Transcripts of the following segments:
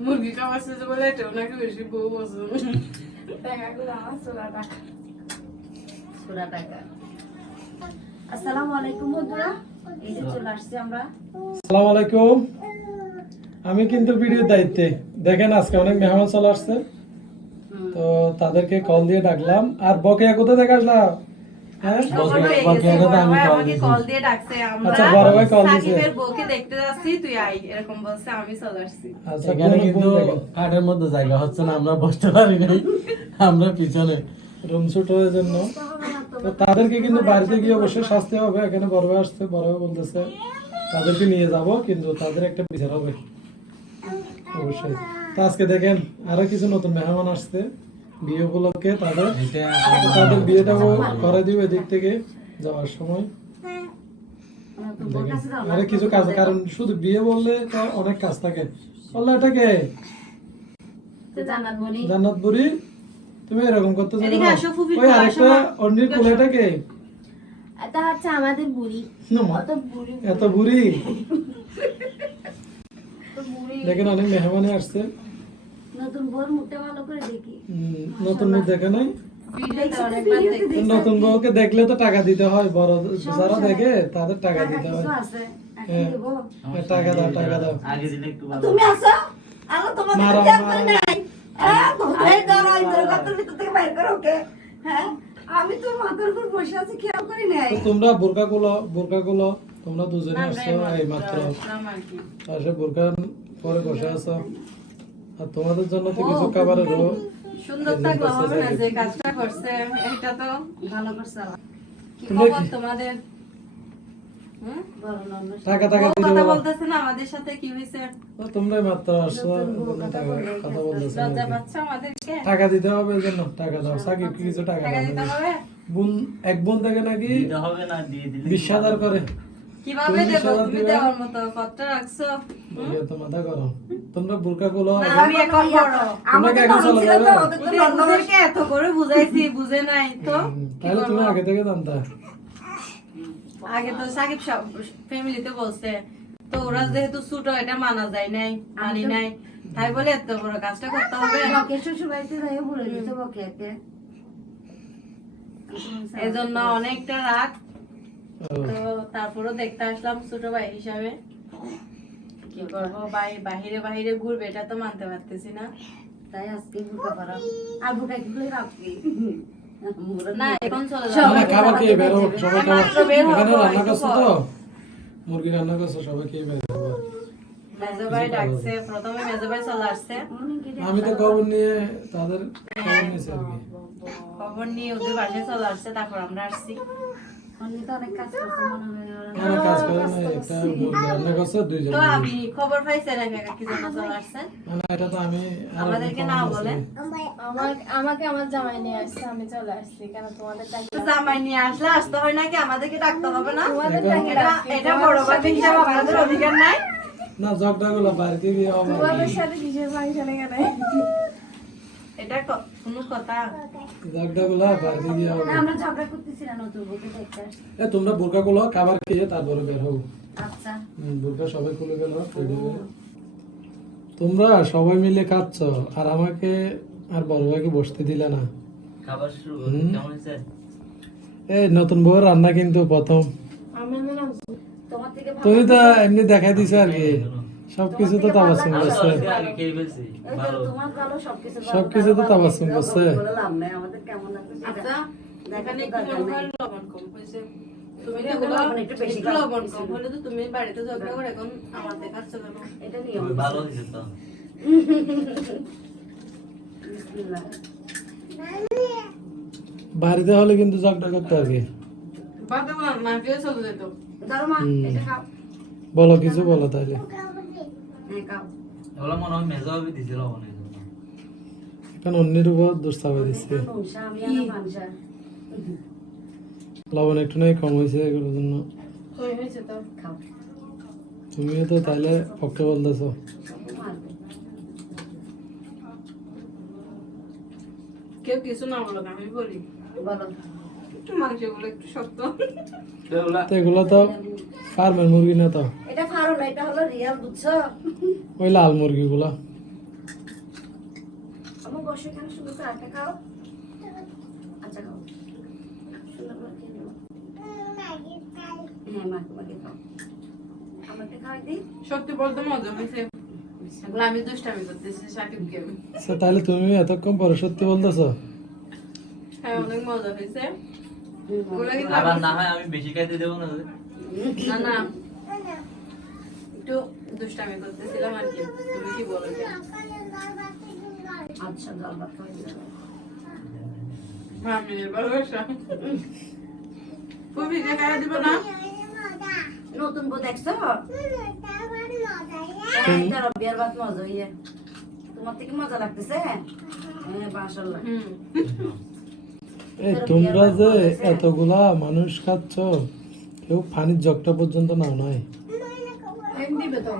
মুরগি খাওয়াচ্ছে যে বলে এটা ওনাকে বেশি বউ পছন্দ। টাকাগুলো আমার সোলা টাকা। আসসালামু আলাইকুম বন্ধুরা, এই যে চলে আসছি আমরা। আসসালামু আলাইকুম। আমি কিন্তু ভিডিওর দায়িত্বে, দেখেন আজকে অনেক মেহমান চলে আসছে, তো তাদেরকে কল দিয়ে ডাকলাম। আর বকেয়া কোথা থেকে আসলাম? হ্যাঁ, বকেয়া কথা আমি কল দিয়ে ডাকছে। আচ্ছা, বড় ভাই কল দিয়েছে। সাকিবের বউকে দেখতে যাচ্ছি, তুই আই এরকম বলছে, আমি চলে আসছি। আচ্ছা, এখানে কিন্তু কাঠের মধ্যে জায়গা হচ্ছে না, আমরা বসতে পারি নাই, আমরা পিছনে রুম শুট হওয়ার জন্য। তো তাদেরকে কিন্তু বাড়িতে গিয়ে অবশ্যই শাস্তি হবে। এখানে বড় ভাই আসছে, বড় ভাই বলতেছে তাদেরকে নিয়ে যাব, কিন্তু তাদের একটা বিচার হবে অবশ্যই। তো আজকে দেখেন আরো কিছু নতুন মেহমান আসছে বিয়ে উপলক্ষে, তাদের বিয়েটাও করে দিব এদিক থেকে যাওয়ার সময়। দেখেন আরে কিছু কাজ, কারণ শুধু বিয়ে বললে তো অনেক কাজ থাকে। বললো এটাকে জান্নাত বুড়ি, তুমি এরকম করতে জানো এদিকে না? আসো, ফুফি, ওই আসো আরেকটা মা। অন্যের কোলেটাকে এটা হচ্ছে আমাদের বুড়ি। এত বুড়ি। দেখেন অনেক মেহমানি আসছে। নতুন বউর মুখটা ভালো করে দেখি। নতুন মুখ দেখে নাই? ভিডিওতে অনেকবার দেখছি। নতুন বউকে দেখলে তো টাকা দিতে হয়, বড় যারা দেখে তাদের টাকা দিতে হয়। কিছু আছে হ্যাঁ, টাকা দাও, টাকা দাও। আগে দিলে একটু ভালো তুমি আসো, আলো তোমাদের মারো, চেক মারো। করে নাই। হ্যাঁ, এই ধরো, এই ধরো, কতর ভিতর থেকে বাইর করো ওকে। হ্যাঁ, আমি তো মাথার উপর বসে আছি, খেয়াল করি নাই। তো তোমরা বোরকা গুলো তোমরা দুজনে আসছো এই মাত্র, আসে বোরকা পরে বসে আছো। আর তোমাদের জন্য তো কিছু খাবারের সুন্দর থাকলো হবে না, যে কাজটা করছে এটা তো ভালো করছে। কি তোমরা খবর কি- তোমাদের? হুম? বলো না, আমরা টাকা টাকা ও দিতে কথা বলো। বলতেছে না আমাদের সাথে, কি হয়েছে? তো তোমরাই মাত্র আসছো, কথা বলতেছো লজ্জা নাকি? পাচ্ছ আমাদেরকে? টাকা দিতে হবে এই জন্য টাকা দাও। সাকিব কি কিছু টাকা টাকা দাও দিতে নাকি? হবে? বোন, এক বোন থেকে নাকি দিতে হবে না, দিয়ে দিলে 20,000 করে। কিভাবে তুমি দেবো? সবার তুমি দিবা? দেওয়ার মতো পত্র রাখছো? বলিয়া তো মাথা গরম। তোমরা বোরকা গুলো না, আমি এখন বড়। আমাদের তোমরা কি নরম চলে ছিল তো, যাবে? ওদের তো নরম। ওদেরকে এত করে বুঝাইছি, বুঝে নাই তো কি তাহলে তুমি করবো? আগে থেকে জানতা। আগে তো সাকিব সব ফ্যামিলিতে বলছে, তো ওরা যেহেতু ছোট, এটা মানা যায় নাই, মানি নাই, তাই বলে এত বড় কাজটা করতে হবে। বকে শ্বশুর বাড়িতে যাইও বলে দিতে বকেয়াকে। এজন্য অনেকটা রাগ। ও, তো তারপরও দেখতে আসলাম ছোট ভাই হিসাবে। কি করবো, বাহিরে বাহিরে ঘুরবে, এটা তো মানতে পারতেছি না। তাই আজকে বুকা করা। আর বুকা কি করে রাখবি? না, এখন চলে না, যাবো। না, খাবার খেয়ে বের হোক, সবাই খাবার। মাত্র বের হবো, এখানে রান্না একটু করছো পর। তো, মুরগি রান্না করছো, সবাই খেয়ে বের হবো। মেজো ভাই ডাকছে, প্রথমে মেজো ভাই চলে আসছে। আমি তো খবর নিয়ে তাদের খবর নিয়েছি আর কি। খবর নিয়ে ওদের বাসায় চলে আসছে, তারপর আমরা আসছি। অন্য তো অনেক কাজ করছে মনে হয়। আমার কাজ করে না, একটা মুরগি রান্না করছো, দুইজন তো মিলে। আপনি খবর পাইছেন কি জন্য চলে আসছেন? না, না, এটা তো আমি আর আমাদেরকে আমি না খবর বলে? নিয়েছি। আমাকে আমার জামাই নিয়ে আসছে, আমি চলে আসছি। কেন তোমাদের তো জামাই নিয়ে আসলে আসতে হয় নাকি? আমাদেরকে ডাকতে হবে না? তোমাদের এটা বড় ভাবি হিসাবে আপনাদের অধিকার নাই? না, জগটা গুলো বাড়িতে গিয়ে হবে। তোমাদের সাথে কিসের ফাংশনে গেলে? এটা কোনো কথা? জগটা গুলো বাড়িতে গিয়ে হবে। না, আমরা ঝগড়া করতেছি না, নতুন বউকে দেখতে আসছি। এ, তোমরা বোরকা গুলো খাবার খেয়ে তারপরে বের হবো। আচ্ছা, বোরকা সবাই খুলে গেল, রেডি হয়ে। তোমরা সবাই মিলে খাচ্ছ আর আমাকে আর বড় ভাইকে বসতে দিলে না। খাবার শুরু হুম। কেমন হয়েছে? এই নতুন বউয়ের রান্না কিন্তু প্রথম। আমি না তোমার থেকে ভালো। তুমি তো এমনি দেখাই দিছো আর কি, সবকিছু তো তাবাসসুম আমি তো করছে। আজকে আগে খেয়ে ফেলছি, এই তো ভালো। তোমার ভালো, সবকিছু ভালো। সবকিছু তো তাবাসসুম করছে। বলে লাভ নাই, আমাদের কেমন লাগছে সেটা আচ্ছা, এখানে দেখাতে একটু দরকার মনে নেই। হয় লবণ কম হয়েছে। তুমি তো একটু এগুলো লবণ একটু বেশি একটু খাও। লবণ কম হলে তো তুমি বাড়িতে ঝগড়া করে এখন আমার দেখাচ্ছ কেন? এটা নিয়ম। তবে ভালো হয়েছে তো। বিসমিল্লাহ। বাড়িতে হলে কিন্তু ঝগড়া করতে হবে। বাদে বলার মাফিয়া চলে যেত। ধরো মা, এটা খাও। বলো, কিছু বলো তাহলে। হ্যাঁ, খাও। এগুলো মনে হয় মেজো ভাবে দিছিল অনেক। এখন অন্যের উপর দোষ চাপাই দিচ্ছে। নুনসা, আমি আর মানসা। লবণ একটু নাই কম হয়েছে এগুলোর জন্য। কই হয়েছে তো? খাও। তুমিও তো তাহলে পক্ষে বলতেছো। মারবে। কেউ কিছু না বলো, আমি বলি বলো। একটু মাংস গুলো একটু শক্ত। তো এগুলো তো ফার্মের মুরগি না তো, এটা ফারো না, এটা হলো রিয়াল, বুঝছো? ওই লাল মুরগিগুলো। বসে এখানে সুন্দর করে একটা খাও। আচ্ছা খাও, সুন্দর করে খেয়ে নিও। হ্যাঁ মাকে মাকে খাও, আমাকে খাওয়াই দিই। সত্যি বলতে মজা হয়েছে। আমি দুষ্টামি করতেছি সাকিবকে। আচ্ছা, তাহলে তুমি এতক্ষণ পরে সত্যি বলতেছো? হ্যাঁ অনেক মজা হয়েছে। ওগুলো কিন্তু আবার না হয় আমি বেশি খাইতে দেবো না। না না একটু দুষ্টামি করতেছিলাম আর কি। তুমি কি বলো? আচ্ছা জল ভাত খাওয়াই দিলাম। মামির ভালোবাসা। তুমি যে খাওয়া দিব না? নতুন বউ দেখছো? বিয়ার ভাত মজা হইয়ে তোমার থেকে মজা লাগতেছে? হ্যাঁ মাশাআল্লাহ। এই তোমরা যে এতগুলা মানুষ খাচ্ছ, কেউ পানির জগটা পর্যন্ত নাও নাই। আমি দিবে তো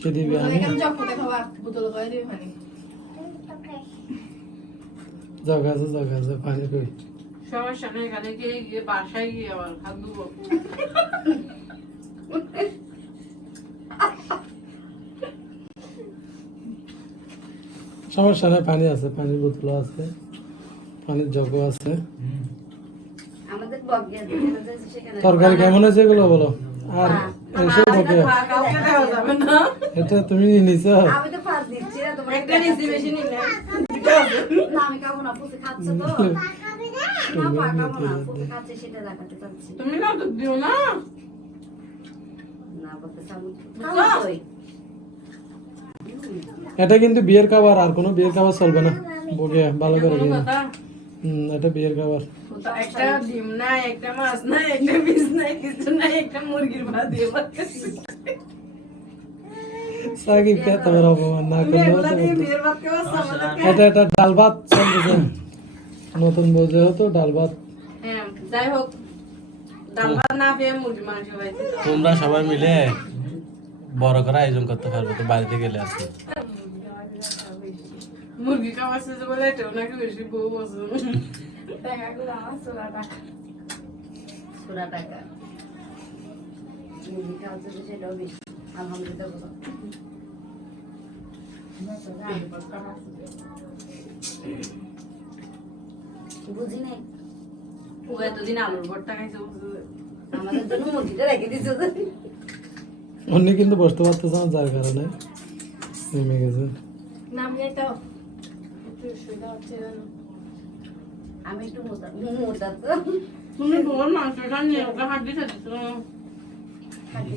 কে দিবে? আমি এখানে জগ করে খাওয়া বোতল করে দিবে পানি জগ আছে পানি কই? সমস্যা নেই, এখানে গিয়ে বাসায় গিয়ে আবার খাদ দেবো। সমস্যা নেই, পানি আছে, পানির বোতল আছে, পানির জগও আছে। আমাদের বগিয়া যেখানে যাইছে সেখানে তরকারি কেমন হয়েছে এগুলো বলো। আর এসব বকে কাউকে দেওয়া যাবে না। এটা তুমি নিছ? আমি তো ফাঁস দিচ্ছি না তোমার একটা নিচে বেশি নিলে না আমি খাবো না, পুষে খাচ্ছে তো না পা খাবো না, পুষে খাচ্ছে সেটা দেখাতে চাচ্ছি তুমি না তো দিও না। না বলতে চাবো খাওয়াই এটা কিন্তু বিয়ের খাবার, আর কোনো বিয়ের খাবার চলবে না। বকে ভালো করে কোনো দিন। কথা? এটা বিয়ের খাবার। একটা ডিম নাই, একটা মাছ নাই, একটা পিস নাই, কিছু নাই, একটা মুরগির ভাত দিয়ে ভাত খাচ্ছি। সাকিব কে তোমার অপমান না তুমি করলে এগুলা দিয়ে বিয়ের ভাত খাওয়াচ্ছো আমাদেরকে? এটা ডাল ভাত চলতেছে। নতুন বোঝে হতো ডাল ভাত। হ্যাঁ, যাই হোক ডাল ভাত না পেয়ে মুরগি মাংস খাইছি। তোমরা সবাই মিলে বড় করে আয়োজন করতে পারবে তো বাড়িতে গেলে আর কি। মুরগি খাওয়াচ্ছে যে বলে এটাও নাকি বেশি বউ পছন্দ। টাকাগুলো আমার চোরা টাকা পুরা টাকা মুরগি খাওয়াচ্ছে যে সেটাও বেশি আলহামদুলিল্লাহ বলো বুঝি নাই ও এতদিন আলুর ভর্তা খাইছে আমাদের জন্য মুরগিটা রেখে দিচ্ছে অন্য কিন্তু বসতে পারতেছে না, যার কারণে নেমে গেছে। নামিয়ে তো একটু সুবিধা হচ্ছে জানো আমি একটু মোটা তো তুমি বল মাংসটা নিয়ে ওকে হাত দিয়ে দিচ্ছ। খাটি